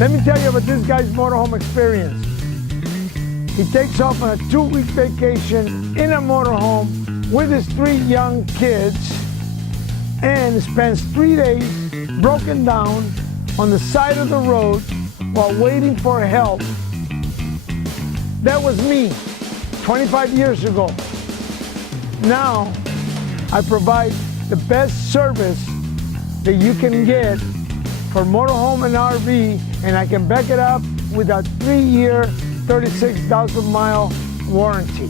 Let me tell you about this guy's motorhome experience. He takes off on a 2-week vacation in a motorhome with his 3 young kids and spends 3 days broken down on the side of the road while waiting for help. That was me 25 years ago. Now, I provide the best service that you can get for motorhome and RV, and I can back it up with a 3-year, 36,000-mile warranty.